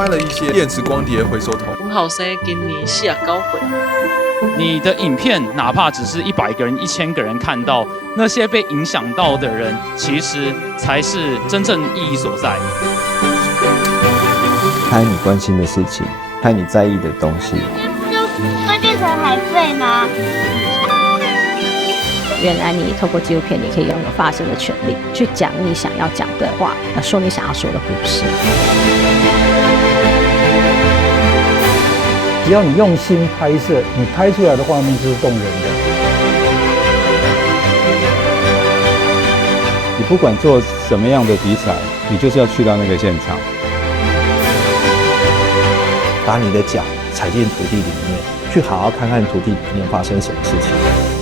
歪了一些电池光碟回收桶。阮后生今年49岁。你的影片哪怕只是100个人、1000个人看到，那些被影响到的人，其实才是真正意义所在。拍你关心的事情，拍你在意的东西，就会变成海废吗？原来你透过纪录片，你可以拥有发声的权利，去讲你想要讲的话，说你想要说的故事。只要你用心拍摄，你拍出来的画面就是动人的。你不管做什么样的题材，你就是要去到那个现场，把你的脚踩进土地里面，去好好看看土地里面发生什么事情。